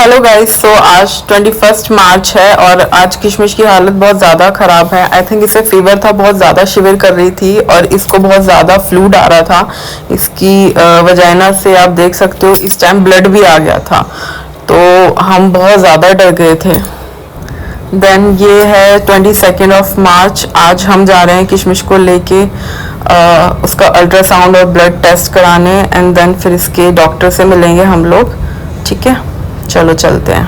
Hello guys. सो आज 21 मार्च है और आज किशमिश की हालत बहुत ज़्यादा ख़राब है। आई थिंक इसे फीवर था, बहुत ज़्यादा शिविर कर रही थी और इसको बहुत ज़्यादा फ्लूड आ रहा था। इसकी वजाइना से आप देख सकते हो इस टाइम ब्लड भी आ गया था, तो हम बहुत ज़्यादा डर गए थे। देन ये है 22 मार्च। आज हम जा रहे हैं किशमिश को लेके उसका अल्ट्रासाउंड और ब्लड टेस्ट कराने एंड देन फिर इसके डॉक्टर से मिलेंगे हम लोग। ठीक है, चलो चलते हैं।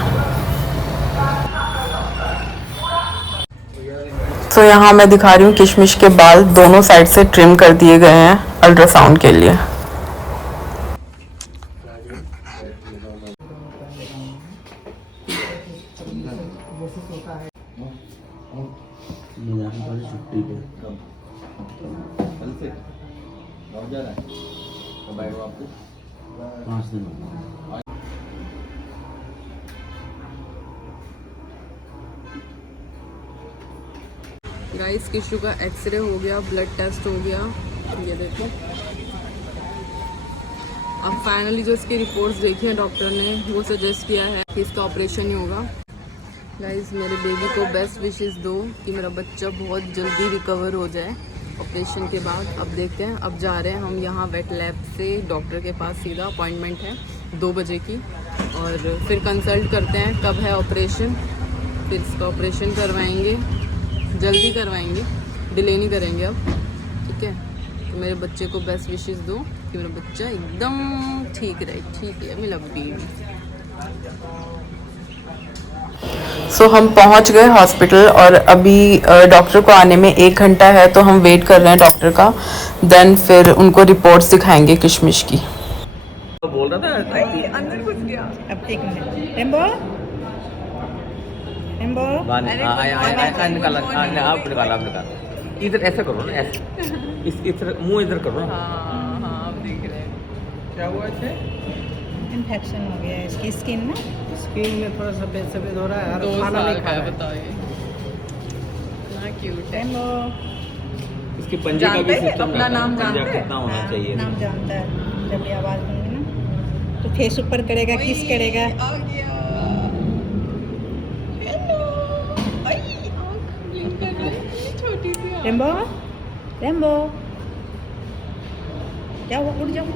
तो यहाँ मैं दिखा रही हूँ किशमिश के बाल दोनों साइड से ट्रिम कर दिए गए हैं अल्ट्रासाउंड के लिए। छुट्टी पे कल से और जा रहा है कब आएगा वापस 5 दिन गाइस किशु का एक्सरे हो गया, ब्लड टेस्ट हो गया, ये देखो। अब फाइनली जो इसकी रिपोर्ट्स देखी है डॉक्टर ने वो सजेस्ट किया है कि इसका ऑपरेशन ही होगा। गाइस मेरे बेबी को बेस्ट विशेस दो कि मेरा बच्चा बहुत जल्दी रिकवर हो जाए ऑपरेशन के बाद। अब देखते हैं, अब जा रहे हैं हम यहाँ वेट लैब से डॉक्टर के पास, सीधा अपॉइंटमेंट है 2 बजे की, और फिर कंसल्ट करते हैं कब है ऑपरेशन। फिर इसका ऑपरेशन करवाएंगे, जल्दी करवाएंगे, डिले नहीं करेंगे अब। ठीक है, तो मेरे बच्चे को बेस्ट विशेस दो कि मेरा बच्चा एकदम ठीक रहे। ठीक है मेरा बेबी। सो हम पहुंच गए हॉस्पिटल और अभी डॉक्टर को आने में 1 घंटा है, तो हम वेट कर रहे हैं डॉक्टर का। देन फिर उनको रिपोर्ट्स दिखाएंगे किशमिश की। तो बोल रहा था अंदर घुस गया। अब 1 मिनट टेम्बो टेम्बो निकाला आप निकाला इधर ऐसा करो ना, ऐसे इधर मुंह इधर करो ना। हाँ आप देख रहे हैं क्या हुआ है? इन्फेक्शन हो गया है इसकी स्किन में। स्किन में थोड़ा सा सफेद हो रहा है। 2 साल का है, बताइए कितना क्यूट है। टेम्बो इसके पंजे का भी सिस्टम अपना नाम जानते हैं? कितना होना चाहिए। नाम जानता है। जब ये आवाज़ दूंगी ना तो फेस ऊपर करेगा, किस करेगा। आ गया। हेलो। आई आंख ब्लिंक कर रही है, इतनी छोटी सी आंख। टेम्बो टेम्बो जाओ, उड़ जाओ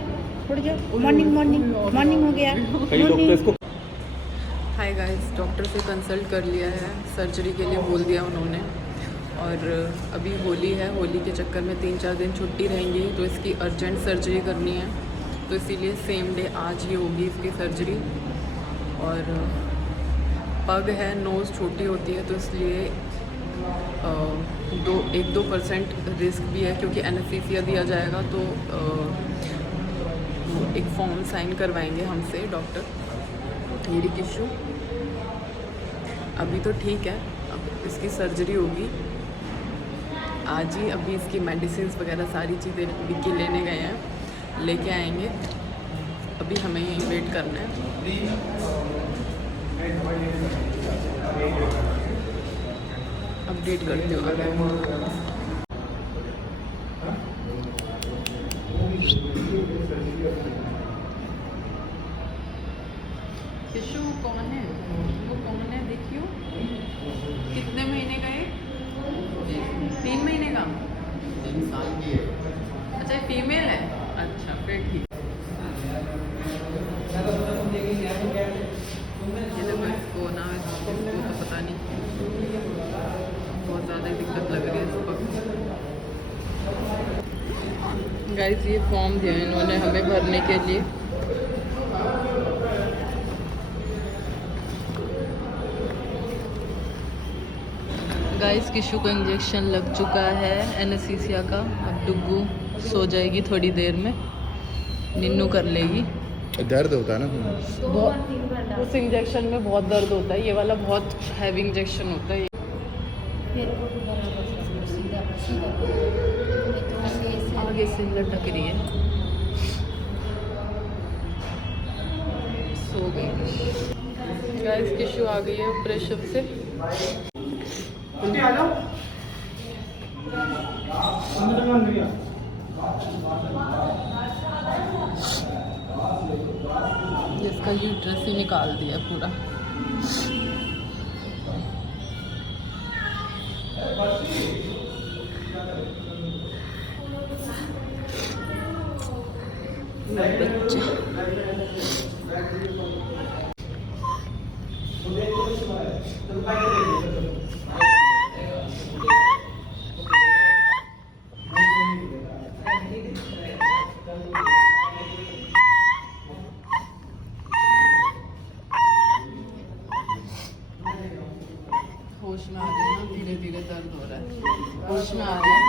उड़ जाओ। मॉर्निंग मॉर्निंग मॉर्निंग हो गया। कई लोग तो इसको हाय गाइस, डॉक्टर से कंसल्ट कर लिया है, सर्जरी के लिए बोल दिया उन्होंने। और अभी होली है, होली के चक्कर में 3-4 दिन छुट्टी रहेंगी, तो इसकी अर्जेंट सर्जरी करनी है, तो इसीलिए सेम डे आज ही होगी इसकी सर्जरी। और पग है, नोज़ छोटी होती है, तो इसलिए 1-2% रिस्क भी है, क्योंकि एनेस्थीसिया दिया जाएगा। तो एक फॉर्म साइन करवाएंगे हमसे डॉक्टर। ये किशु अभी तो ठीक है, अब इसकी सर्जरी होगी आज ही। अभी इसकी मेडिसिन वगैरह सारी चीज़ें विक्की लेने गए हैं, लेके आएंगे। अभी हमें यहीं वेट करना है। अपडेट करते हो आगे। किशु कौन है? वो कौन है देखियो? कितने महीने का है? 3 महीने का? 3 साल की है। अच्छा फीमेल है, अच्छा फिर ठीक। ये तो बस को ना, इसको तो पता नहीं, बहुत ज़्यादा दिक्कत लग रही है इसको। गाइस ये फॉर्म दिया इन्होंने हमें भरने के लिए। गाइस किशु को इंजेक्शन लग चुका है एनेस्थीसिया का। अब डुग्गू सो जाएगी थोड़ी देर में, निन्नू कर लेगी। दर्द होता है ना बहुत, उस इंजेक्शन में बहुत दर्द होता है, ये वाला बहुत हैवी इंजेक्शन होता है। आगे से लटक रही है, सो गई। गाइस किशु आ गई है ऑपरेशन से। जिसका यूट्रस ही निकाल दिया पूरा। बच्चा होश में आ रही है ना, धीरे धीरे दर्द हो रहा है, होश में आ रही है।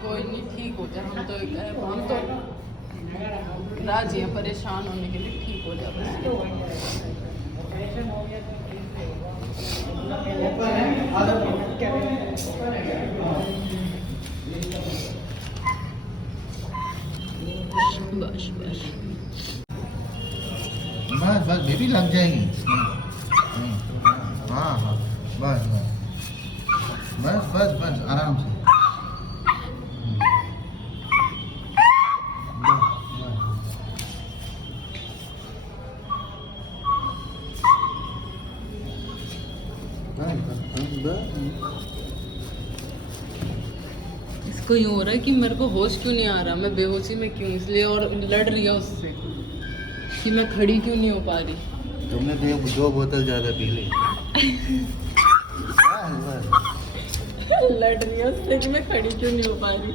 कोई नहीं, ठीक हो जाए। हम तो राजी हैं परेशान होने के लिए, ठीक हो जाए बस। बस बस बस बस बेबी लग जाएगी। हाँ हाँ बस बस बस बस बस आराम से। इसको यूँ हो रहा है कि मेरे को होश क्यों नहीं आ रहा, मैं बेहोशी में क्यों, इसलिए और लड़ रही है उससे कि मैं खड़ी क्यों नहीं हो पा रही। तुमने दो बोतल ज़्यादा पी ली। लड़ रही है उससे कि मैं खड़ी क्यों नहीं हो पा रही।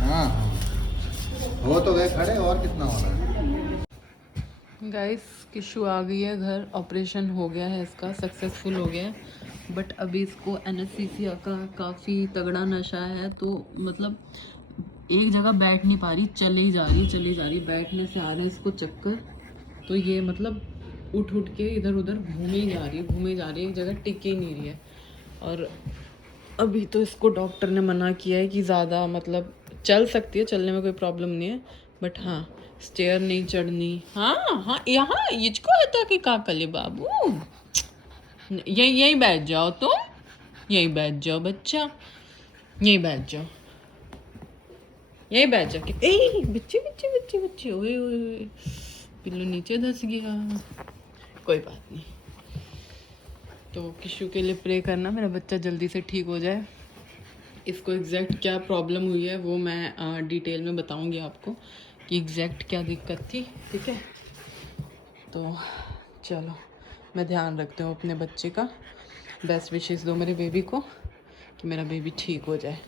हाँ हो तो गए खड़े, और कितना हो रहा है। गाइस किशु आ गई है घर, ऑपरेशन हो गया है इसका, सक्सेसफुल हो गया है। बट अभी इसको एनेस्थीसिया का काफ़ी तगड़ा नशा है, तो मतलब एक जगह बैठ नहीं पा रही, चली जा रही, बैठने से आ रहे हैं इसको चक्कर। तो ये मतलब उठ के इधर उधर घूमे जा रही है, एक जगह टिक ही नहीं रही है। और अभी तो इसको डॉक्टर ने मना किया है कि ज़्यादा मतलब चल सकती है, चलने में कोई प्रॉब्लम नहीं है, बट हाँ स्टेयर नहीं चढ़नी। हाँ यहाँ इसको है कि का कले बाबू, यहीं बैठ जाओ, तुम यहीं बैठ जाओ बच्चा, यहीं बैठ जाओ ए बच्चे ओए ओए पिल्लू नीचे धंस गया, कोई बात नहीं। तो किशु के लिए प्रे करना, मेरा बच्चा जल्दी से ठीक हो जाए। इसको एग्जैक्ट क्या प्रॉब्लम हुई है वो मैं डिटेल में बताऊंगी आपको कि एग्जैक्ट क्या दिक्कत थी, ठीक है। तो चलो मैं ध्यान रखती हूँ अपने बच्चे का, बेस्ट विशेस दो मेरे बेबी को कि मेरा बेबी ठीक हो जाए।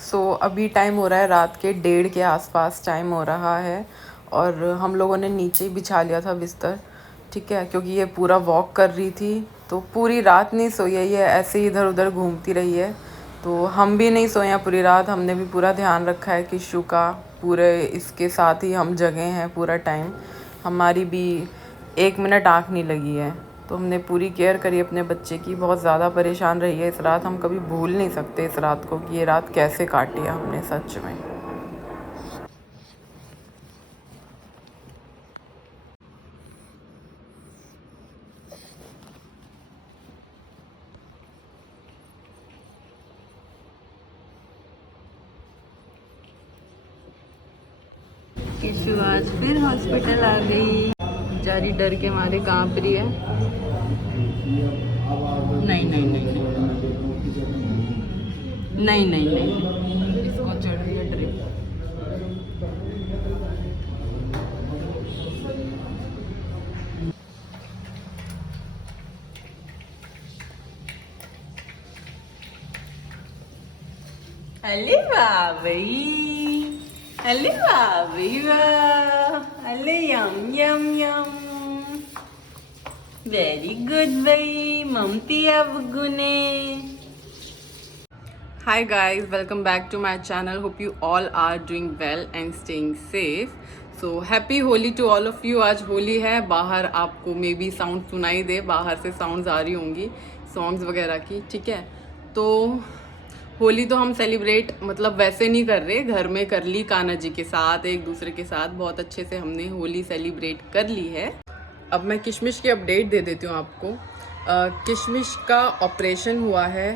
सो अभी टाइम हो रहा है रात के 1:30 के आसपास टाइम हो रहा है, और हम लोगों ने नीचे ही बिछा लिया था बिस्तर, ठीक है, क्योंकि ये पूरा वॉक कर रही थी, तो पूरी रात नहीं सोई है ये, ऐसे ही इधर उधर घूमती रही है। तो हम भी नहीं सोए हैं पूरी रात, हमने भी पूरा ध्यान रखा है किशु का, पूरे इसके साथ ही हम जगे हैं पूरा टाइम, हमारी भी 1 मिनट आँख नहीं लगी है। तो हमने पूरी केयर करी अपने बच्चे की, बहुत ज़्यादा परेशान रही है इस रात, हम कभी भूल नहीं सकते इस रात को कि ये रात कैसे काटी है हमने सच में। किशु आज फिर हॉस्पिटल आ गई, बेचारी डर के मारे कांप रही है। नहीं, इसको चढ़ रही है ड्रिप। अरे वाह भाई, अरे वाह भाई वाह, अरे यम यम यम, वेरी गुड भाई ममती अबू ने। Hi guys, welcome back to my channel. Hope you all are doing well and staying safe. So happy Holi to all of you. आज होली है, बाहर आपको मे बी साउंड सुनाई दे, बाहर से साउंड्स आ रही होंगी सॉन्ग्स वगैरह की, ठीक है। तो होली तो हम सेलिब्रेट मतलब वैसे नहीं कर रहे, घर में कर ली कान्हा जी के साथ, एक दूसरे के साथ बहुत अच्छे से हमने होली सेलिब्रेट कर ली है। अब मैं किशमिश की अपडेट दे देती हूँ आपको। किशमिश का ऑपरेशन हुआ है,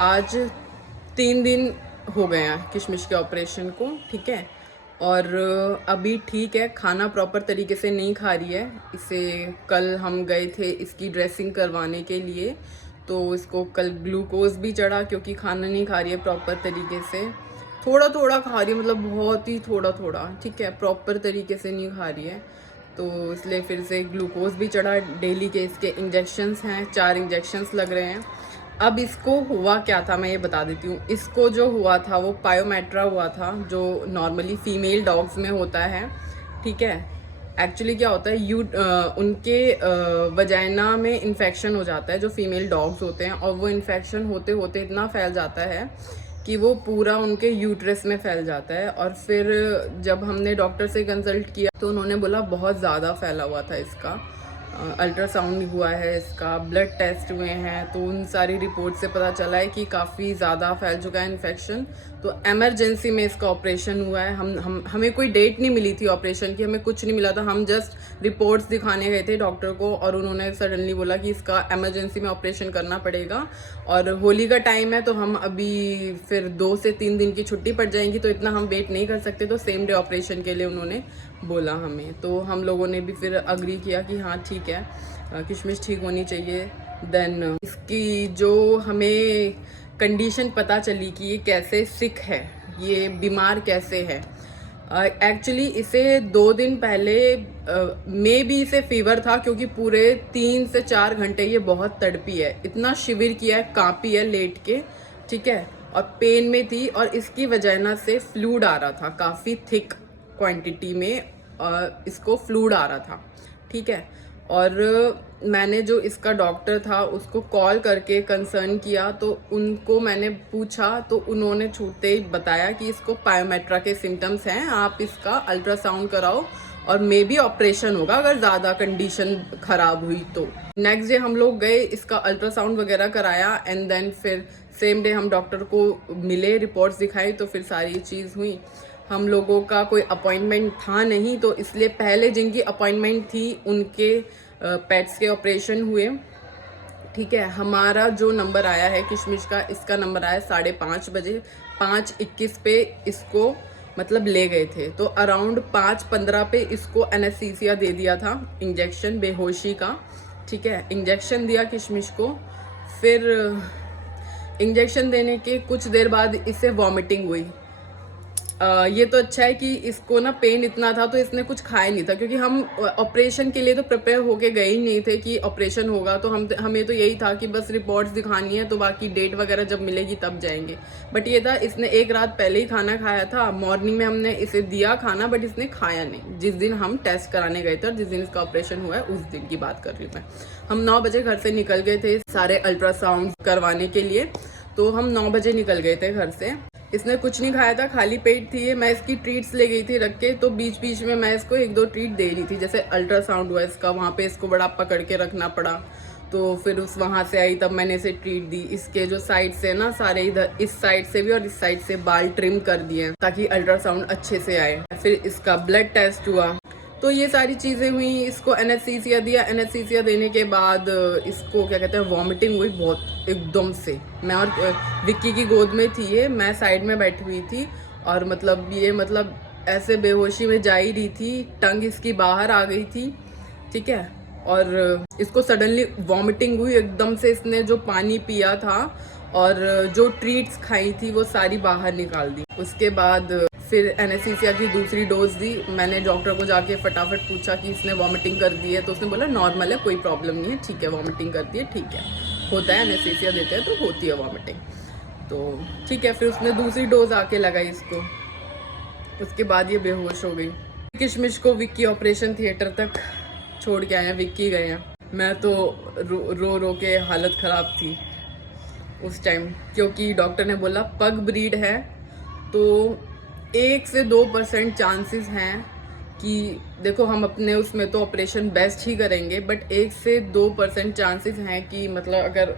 आज 3 दिन हो गए हैं किशमिश के ऑपरेशन को, ठीक है। और अभी ठीक है, खाना प्रॉपर तरीके से नहीं खा रही है। इसे कल हम गए थे इसकी ड्रेसिंग करवाने के लिए, तो इसको कल ग्लूकोज भी चढ़ा क्योंकि खाना नहीं खा रही है प्रॉपर तरीके से। थोड़ा थोड़ा खा रही है, मतलब बहुत ही थोड़ा थोड़ा, ठीक है, प्रॉपर तरीके से नहीं खा रही है। तो इसलिए फिर से ग्लूकोज भी चढ़ा। डेली के इसके इंजेक्शंस हैं, 4 इंजेक्शंस लग रहे हैं। अब इसको हुआ क्या था मैं ये बता देती हूँ। इसको जो हुआ था वो पायोमेट्रा हुआ था, जो नॉर्मली फीमेल डॉग्स में होता है, ठीक है। एक्चुअली क्या होता है, उनके वजाइना में इन्फेक्शन हो जाता है जो फीमेल डॉग्स होते हैं, और वो इन्फेक्शन होते होते इतना फैल जाता है कि वो पूरा उनके यूट्रस में फैल जाता है। और फिर जब हमने डॉक्टर से कंसल्ट किया तो उन्होंने बोला बहुत ज़्यादा फैला हुआ था इसका। अल्ट्रासाउंड हुआ है इसका, ब्लड टेस्ट हुए हैं, तो उन सारी रिपोर्ट से पता चला है कि काफ़ी ज़्यादा फैल चुका है इन्फेक्शन। तो एमरजेंसी में इसका ऑपरेशन हुआ है। हमें कोई डेट नहीं मिली थी ऑपरेशन की, हमें कुछ नहीं मिला था। हम जस्ट रिपोर्ट्स दिखाने गए थे डॉक्टर को, और उन्होंने सडनली बोला कि इसका एमरजेंसी में ऑपरेशन करना पड़ेगा। और होली का टाइम है तो हम अभी फिर 2 से 3 दिन की छुट्टी पड़ जाएंगी, तो इतना हम वेट नहीं कर सकते। तो सेम डे ऑपरेशन के लिए उन्होंने बोला हमें, तो हम लोगों ने भी फिर अग्री किया कि हाँ ठीक है, किशमिश ठीक होनी चाहिए। देन इसकी जो हमें कंडीशन पता चली कि ये कैसे सिक है, ये बीमार कैसे है। एक्चुअली इसे 2 दिन पहले मे भी इसे फीवर था, क्योंकि पूरे 3 से 4 घंटे ये बहुत तड़पी है, इतना शिविर किया है, कांपी है लेट के, ठीक है, और पेन में थी। और इसकी वजाइना से फ्लूइड आ रहा था, काफ़ी थिक क्वांटिटी में इसको फ्लूइड आ रहा था, ठीक है। और मैंने जो इसका डॉक्टर था उसको कॉल करके कंसर्न किया, तो उनको मैंने पूछा, तो उन्होंने छूटते ही बताया कि इसको पायोमेट्रा के सिम्टम्स हैं, आप इसका अल्ट्रासाउंड कराओ और मे बी ऑपरेशन होगा अगर ज़्यादा कंडीशन ख़राब हुई तो। नेक्स्ट डे हम लोग गए, इसका अल्ट्रासाउंड वगैरह कराया, एंड देन फिर सेम डे हम डॉक्टर को मिले, रिपोर्ट्स दिखाई, तो फिर सारी चीज़ हुई। हम लोगों का कोई अपॉइंटमेंट था नहीं, तो इसलिए पहले जिनकी अपॉइंटमेंट थी उनके पेट्स के ऑपरेशन हुए, ठीक है। हमारा जो नंबर आया है किशमिश का, इसका नंबर आया 5:30 बजे, 5:21 पे इसको मतलब ले गए थे। तो अराउंड 5:15 पे इसको एनेस्थीसिया दे दिया था, इंजेक्शन बेहोशी का, ठीक है। इंजेक्शन दिया किशमिश को, फिर इंजेक्शन देने के कुछ देर बाद इसे वॉमिटिंग हुई। ये तो अच्छा है कि इसको ना पेन इतना था तो इसने कुछ खाया नहीं था, क्योंकि हम ऑपरेशन के लिए तो प्रिपेयर होके गए ही नहीं थे कि ऑपरेशन होगा। तो हमें तो यही था कि बस रिपोर्ट्स दिखानी है, तो बाकी डेट वगैरह जब मिलेगी तब जाएंगे। बट ये था, इसने एक रात पहले ही खाना खाया था। मॉर्निंग में हमने इसे दिया खाना, बट इसने खाया नहीं। जिस दिन हम टेस्ट कराने गए थे और जिस दिन इसका ऑपरेशन हुआ है उस दिन की बात कर रही हूँ मैं। हम 9 बजे घर से निकल गए थे सारे अल्ट्रासाउंड करवाने के लिए, तो हम 9 बजे निकल गए थे घर से। इसने कुछ नहीं खाया था, खाली पेट थी ये। मैं इसकी ट्रीट्स ले गई थी रख के, तो बीच बीच में मैं इसको 1-2 ट्रीट दे रही थी। जैसे अल्ट्रासाउंड हुआ इसका, वहाँ पे इसको बड़ा पकड़ के रखना पड़ा, तो फिर वहाँ से आई तब मैंने इसे ट्रीट दी। इसके जो साइड से ना सारे, इधर इस साइड से भी और इस साइड से बाल ट्रिम कर दिए ताकि अल्ट्रासाउंड अच्छे से आए। फिर इसका ब्लड टेस्ट हुआ, तो ये सारी चीज़ें हुई। इसको एनेस्थीसिया दिया, एनेस्थीसिया देने के बाद इसको क्या कहते हैं, वॉमिटिंग हुई बहुत एकदम से। मैं और विक्की की गोद में थी ये, मैं साइड में बैठी हुई थी, और मतलब ऐसे बेहोशी में जा ही रही थी, टंग इसकी बाहर आ गई थी, ठीक है। और इसको सडनली वॉमिटिंग हुई एकदम से। इसने जो पानी पिया था और जो ट्रीट्स खाई थी वो सारी बाहर निकाल दी। उसके बाद फिर एनेस्थीसिया की दूसरी डोज दी। मैंने डॉक्टर को जाके फटाफट पूछा कि इसने वॉमिटिंग कर दी है, तो उसने बोला नॉर्मल है, कोई प्रॉब्लम नहीं है, ठीक है, वॉमिटिंग करती है, ठीक है, होता है, एनेस्थीसिया देते हैं तो होती है वॉमिटिंग, तो ठीक है। फिर उसने दूसरी डोज आके लगाई इसको, उसके बाद ये बेहोश हो गई। किशमिश को विक्की ऑपरेशन थिएटर तक छोड़ के आए हैं, विक्की गए हैं। मैं तो रो के हालत ख़राब थी उस टाइम, क्योंकि डॉक्टर ने बोला पग ब्रीड है, तो 1 से 2% चांसेस हैं कि देखो हम अपने उसमें तो ऑपरेशन बेस्ट ही करेंगे, बट 1 से 2% चांसेस हैं कि मतलब अगर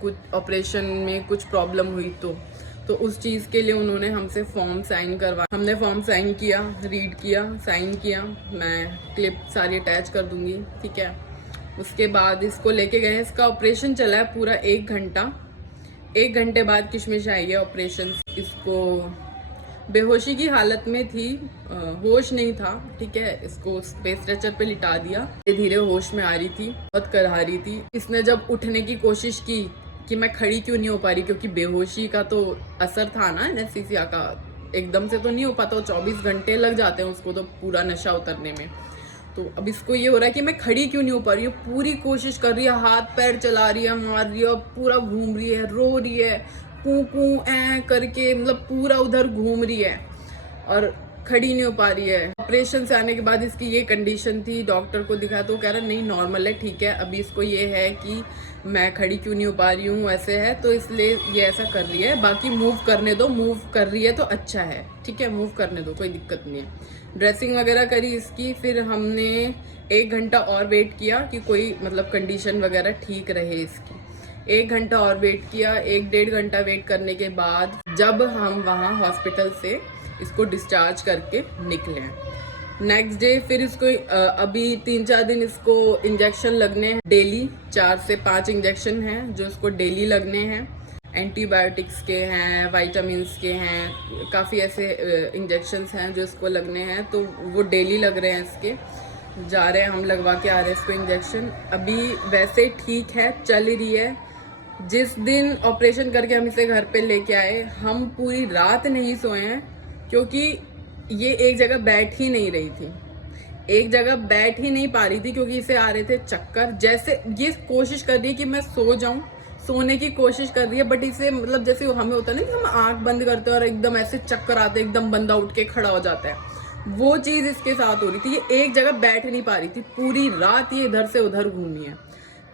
कुछ ऑपरेशन में कुछ प्रॉब्लम हुई तो उस चीज़ के लिए उन्होंने हमसे फॉर्म साइन करवा, हमने फॉर्म साइन किया, रीड किया, साइन किया। मैं क्लिप सारी अटैच कर दूंगी, ठीक है। उसके बाद इसको लेके गए, इसका ऑपरेशन चला है पूरा 1 घंटा। 1 घंटे बाद किशमिश आई है ऑपरेशन। इसको बेहोशी की हालत में थी, होश नहीं था, ठीक है। इसको स्ट्रेचर पे लिटा दिया, धीरे धीरे होश में आ रही थी, बहुत करहा रही थी। इसने जब उठने की कोशिश की कि मैं खड़ी क्यों नहीं हो पा रही, क्योंकि बेहोशी का तो असर था ना एनेस्थीसिया का, एकदम से तो नहीं हो पाता, 24 घंटे लग जाते हैं उसको तो पूरा नशा उतरने में। तो अब इसको ये हो रहा है कि मैं खड़ी क्यों नहीं हो पा रही हूँ, पूरी कोशिश कर रही है, हाथ पैर चला रही है, मार रही है, पूरा घूम रही है, रो रही है, पू पू ऐ करके, मतलब पूरा उधर घूम रही है और खड़ी नहीं हो पा रही है। ऑपरेशन से आने के बाद इसकी ये कंडीशन थी, डॉक्टर को दिखाया तो कह रहा नहीं नॉर्मल है, ठीक है। अभी इसको ये है कि मैं खड़ी क्यों नहीं हो पा रही हूँ, ऐसे है, तो इसलिए ये ऐसा कर रही है। बाकी मूव करने दो, मूव कर रही है तो अच्छा है, ठीक है, मूव करने दो, कोई दिक्कत नहीं है। ड्रेसिंग वगैरह करी इसकी, फिर हमने 1 घंटा और वेट किया कि कोई मतलब कंडीशन वगैरह ठीक रहे इसकी। 1 घंटा और वेट किया। 1-1.5 घंटा वेट करने के बाद जब हम वहाँ हॉस्पिटल से इसको डिस्चार्ज करके निकले, नेक्स्ट डे फिर इसको अभी 3-4 दिन इसको इंजेक्शन लगने हैं डेली। 4 से 5 इंजेक्शन हैं जो इसको डेली लगने हैं। एंटीबायोटिक्स के हैं, वाइटामिन्स के हैं, काफ़ी ऐसे इंजेक्शंस हैं जो इसको लगने हैं, तो वो डेली लग रहे हैं। इसके जा रहे हैं हम, लगवा के आ रहे हैं इसको इंजेक्शन। अभी वैसे ठीक है, चल रही है। जिस दिन ऑपरेशन करके हम इसे घर पे लेके आए, हम पूरी रात नहीं सोए हैं, क्योंकि ये एक जगह बैठ ही नहीं रही थी, एक जगह बैठ ही नहीं पा रही थी, क्योंकि इसे आ रहे थे चक्कर। जैसे ये कोशिश कर रही है कि मैं सो जाऊं, सोने की कोशिश कर रही है, बट इसे मतलब जैसे हमें होता है ना कि हम आंख बंद करते हैं और एकदम ऐसे चक्कर आते हैं, एकदम बंदा उठ के खड़ा हो जाता है, वो चीज इसके साथ हो रही थी। ये एक जगह बैठ नहीं पा रही थी, पूरी रात ये इधर से उधर घूमी है,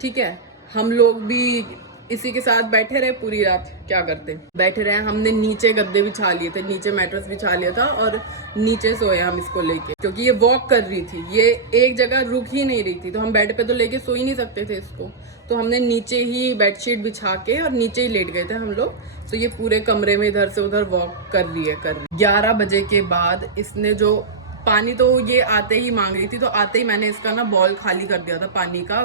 ठीक है। हम लोग भी इसी के साथ बैठे रहे पूरी रात, क्या करते, बैठे रहे। हमने नीचे गद्दे बिछा लिए थे, नीचे मैट्रेस बिछा लिया था और नीचे सोए हम इसको लेके, क्योंकि ये वॉक कर रही थी, ये एक जगह रुक ही नहीं रही थी। तो हम बेड पे तो लेके सो ही नहीं सकते थे इसको, तो हमने नीचे ही बेडशीट बिछा के और नीचे ही लेट गए थे हम लोग। तो ये पूरे कमरे में इधर से उधर वॉक कर रही है। 11 बजे के बाद इसने जो पानी, तो ये आते ही मांग रही थी, तो आते ही मैंने इसका ना बॉल खाली कर दिया था पानी का,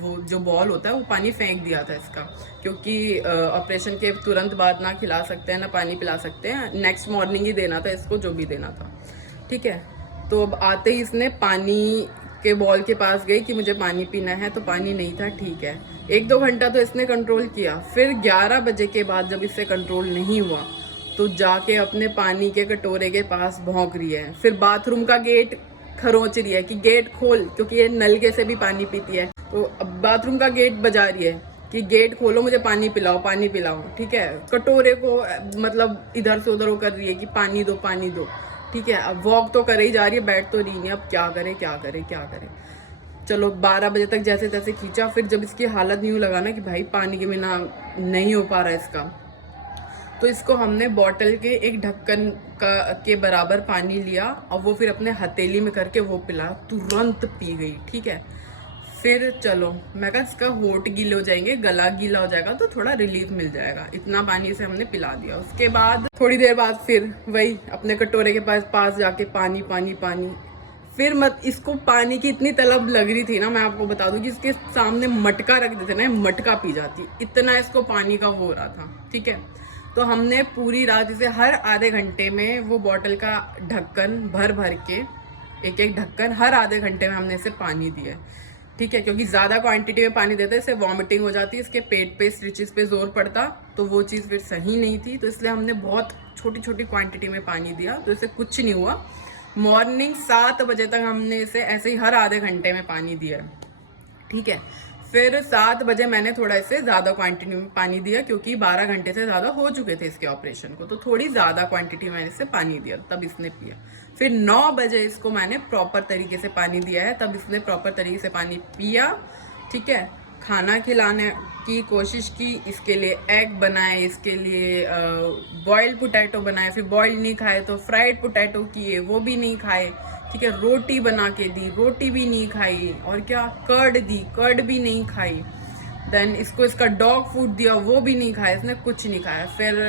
वो जो बॉल होता है वो पानी फेंक दिया था इसका, क्योंकि ऑपरेशन के तुरंत बाद ना खिला सकते हैं ना पानी पिला सकते हैं, नेक्स्ट मॉर्निंग ही देना था इसको, जो भी देना था, ठीक है। तो अब आते ही इसने पानी के बॉल के पास गई कि मुझे पानी पीना है, तो पानी नहीं था, ठीक है। 1-2 घंटा तो इसने कंट्रोल किया। फिर 11 बजे के बाद जब इससे कंट्रोल नहीं हुआ, तो जाके अपने पानी के कटोरे के पास भौंक रही है। फिर बाथरूम का गेट खरोंच रही है कि गेट खोल, क्योंकि ये नलके से भी पानी पीती है। तो अब बाथरूम का गेट बजा रही है कि गेट खोलो, मुझे पानी पिलाओ, पानी पिलाओ, ठीक है। कटोरे को मतलब इधर से उधर वो कर रही है कि पानी दो, पानी दो, ठीक है। अब वॉक तो कर ही जा रही है, बैठ तो रही नहीं, अब क्या करे क्या करे क्या करे। चलो 12 बजे तक जैसे तैसे खींचा। फिर जब इसकी हालत यूँ लगा ना कि भाई पानी के बिना नहीं हो पा रहा है इसका, तो इसको हमने बॉटल के एक ढक्कन के बराबर पानी लिया और वो फिर अपने हथेली में करके वो पिला, तुरंत पी गई, ठीक है। फिर चलो मैं कहा इसका होठ गीले हो जाएंगे, गला गीला हो जाएगा, तो थोड़ा रिलीफ मिल जाएगा, इतना पानी से हमने पिला दिया। उसके बाद थोड़ी देर बाद फिर वही अपने कटोरे के पास जाके पानी पानी पानी। फिर इसको पानी की इतनी तलब लग रही थी ना, मैं आपको बता दूं कि इसके सामने मटका रख देते ना, मटका पी जाती, इतना इसको पानी का हो रहा था, ठीक है। तो हमने पूरी रात इसे हर आधे घंटे में वो बॉटल का ढक्कन भर भर के, एक ढक्कन हर आधे घंटे में हमने इसे पानी दिया, ठीक है। क्योंकि ज़्यादा क्वांटिटी में पानी देते इसे वॉमिटिंग हो जाती, इसके पेट पे स्टिचेस पे जोर पड़ता, तो वो चीज़ फिर सही नहीं थी। तो इसलिए हमने बहुत छोटी छोटी क्वांटिटी में पानी दिया, तो इसे कुछ नहीं हुआ। मॉर्निंग 7 बजे तक हमने इसे ऐसे ही हर आधे घंटे में पानी दिया, ठीक है। फिर 7 बजे मैंने थोड़ा इसे ज़्यादा क्वांटिटी में पानी दिया, क्योंकि 12 घंटे से ज़्यादा हो चुके थे इसके ऑपरेशन को, तो थोड़ी ज़्यादा क्वांटिटी में इसे पानी दिया, तब इसने पिया। फिर 9 बजे इसको मैंने प्रॉपर तरीके से पानी दिया है, तब इसने प्रॉपर तरीके से पानी पिया, ठीक है। खाना खिलाने की कोशिश की, इसके लिए एग बनाए, इसके लिए बॉइल्ड पोटैटो बनाए, फिर बॉइल्ड नहीं खाए तो फ्राइड पोटैटो किए, वो भी नहीं खाए, ठीक है। रोटी बना के दी, रोटी भी नहीं खाई, और क्या कर्ड दी, कर्ड भी नहीं खाई। देन इसको इसका डॉग फूड दिया, वो भी नहीं खाया इसने, कुछ नहीं खाया। फिर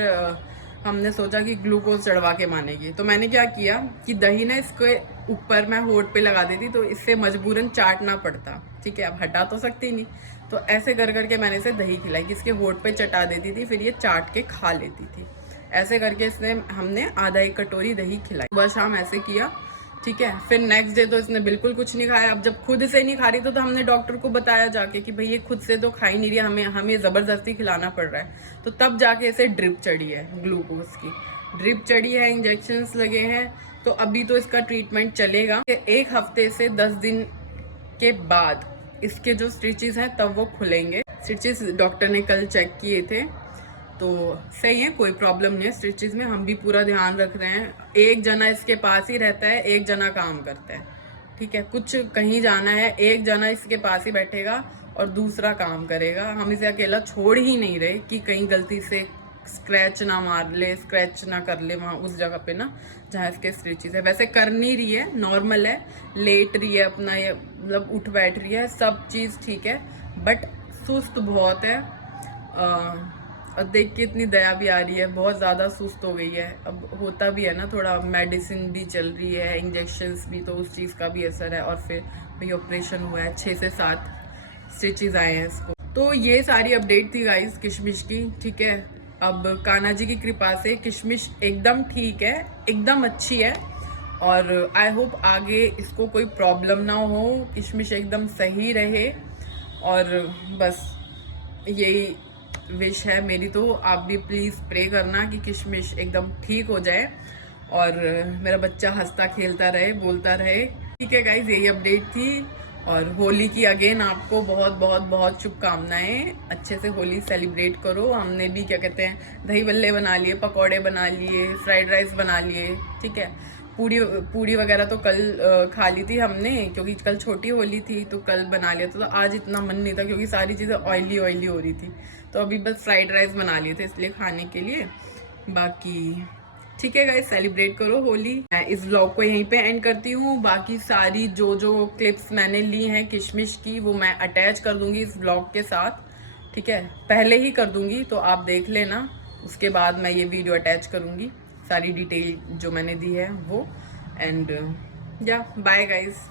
हमने सोचा कि ग्लूकोज चढ़वा के मानेगी, तो मैंने क्या किया कि दही ना इसके ऊपर मैं होठ पे लगा देती, तो इससे मजबूरन चाटना पड़ता। ठीक है, अब हटा तो सकती नहीं, तो ऐसे कर करके मैंने इसे दही खिलाई कि इसके होठ पे चटा देती थी, फिर ये चाट के खा लेती थी। ऐसे करके इसने हमने आधा 1 कटोरी दही खिलाई, सुबह शाम ऐसे किया। ठीक है, फिर नेक्स्ट डे तो इसने बिल्कुल कुछ नहीं खाया। अब जब खुद से नहीं खा रही तो हमने डॉक्टर को बताया जाके कि भाई ये खुद से तो खा ही नहीं रही, हमें जबरदस्ती खिलाना पड़ रहा है। तो तब जाके इसे ड्रिप चढ़ी है, ग्लूकोज की ड्रिप चढ़ी है, इंजेक्शंस लगे हैं। तो अभी तो इसका ट्रीटमेंट चलेगा, 1 हफ्ते से 10 दिन के बाद इसके जो स्टिचेस हैं तब वो खुलेंगे। स्टिचेस डॉक्टर ने कल चेक किए थे तो सही है, कोई प्रॉब्लम नहीं है स्टिचेस में। हम भी पूरा ध्यान रख रहे हैं। एक जना इसके पास ही रहता है, एक जना काम करता है। ठीक है, कुछ कहीं जाना है, एक जना इसके पास ही बैठेगा और दूसरा काम करेगा। हम इसे अकेला छोड़ ही नहीं रहे कि कहीं गलती से स्क्रैच ना मार ले, स्क्रैच ना कर ले वहाँ उस जगह पे ना जहाँ इसके स्टिचेस है। वैसे कर नहीं रही है, नॉर्मल है, लेट रही है अपना, ये मतलब उठ बैठ रही है, सब चीज़ ठीक है, बट सुस्त बहुत है। और देख के इतनी दया भी आ रही है, बहुत ज़्यादा सुस्त हो गई है। अब होता भी है ना, थोड़ा मेडिसिन भी चल रही है, इंजेक्शंस भी, तो उस चीज़ का भी असर है। और फिर भाई ऑपरेशन हुआ है, 6 से 7 स्टिचेस आए हैं इसको। तो ये सारी अपडेट थी गाइस किशमिश की। ठीक है, अब कान्हा जी की कृपा से किशमिश एकदम ठीक है, एकदम अच्छी है। और आई होप आगे इसको कोई प्रॉब्लम ना हो, किशमिश एकदम सही रहे। और बस यही विश है मेरी। तो आप भी प्लीज़ प्रे करना कि किशमिश एकदम ठीक हो जाए और मेरा बच्चा हंसता खेलता रहे, बोलता रहे। ठीक है गाइज, यही अपडेट थी। और होली की अगेन आपको बहुत बहुत बहुत शुभकामनाएं। अच्छे से होली सेलिब्रेट करो। हमने भी क्या कहते हैं, दही बल्ले बना लिए, पकौड़े बना लिए, फ्राइड राइस बना लिए। ठीक है, पूड़ी वगैरह तो कल खा ली थी हमने, क्योंकि कल छोटी होली थी तो कल बना लिया था। तो आज इतना मन नहीं था क्योंकि सारी चीज़ें ऑयली हो रही थी, तो अभी बस फ्राइड राइस बना लिए थे इसलिए खाने के लिए। बाकी ठीक है गाइस, सेलिब्रेट करो होली। मैं इस व्लॉग को यहीं पे एंड करती हूँ। बाकी सारी जो क्लिप्स मैंने ली हैं किशमिश की, वो मैं अटैच कर दूंगी इस व्लॉग के साथ। ठीक है, पहले ही कर दूंगी तो आप देख लेना, उसके बाद मैं ये वीडियो अटैच करूंगी, सारी डिटेल जो मैंने दी है वो। एंड या बाय गाइस।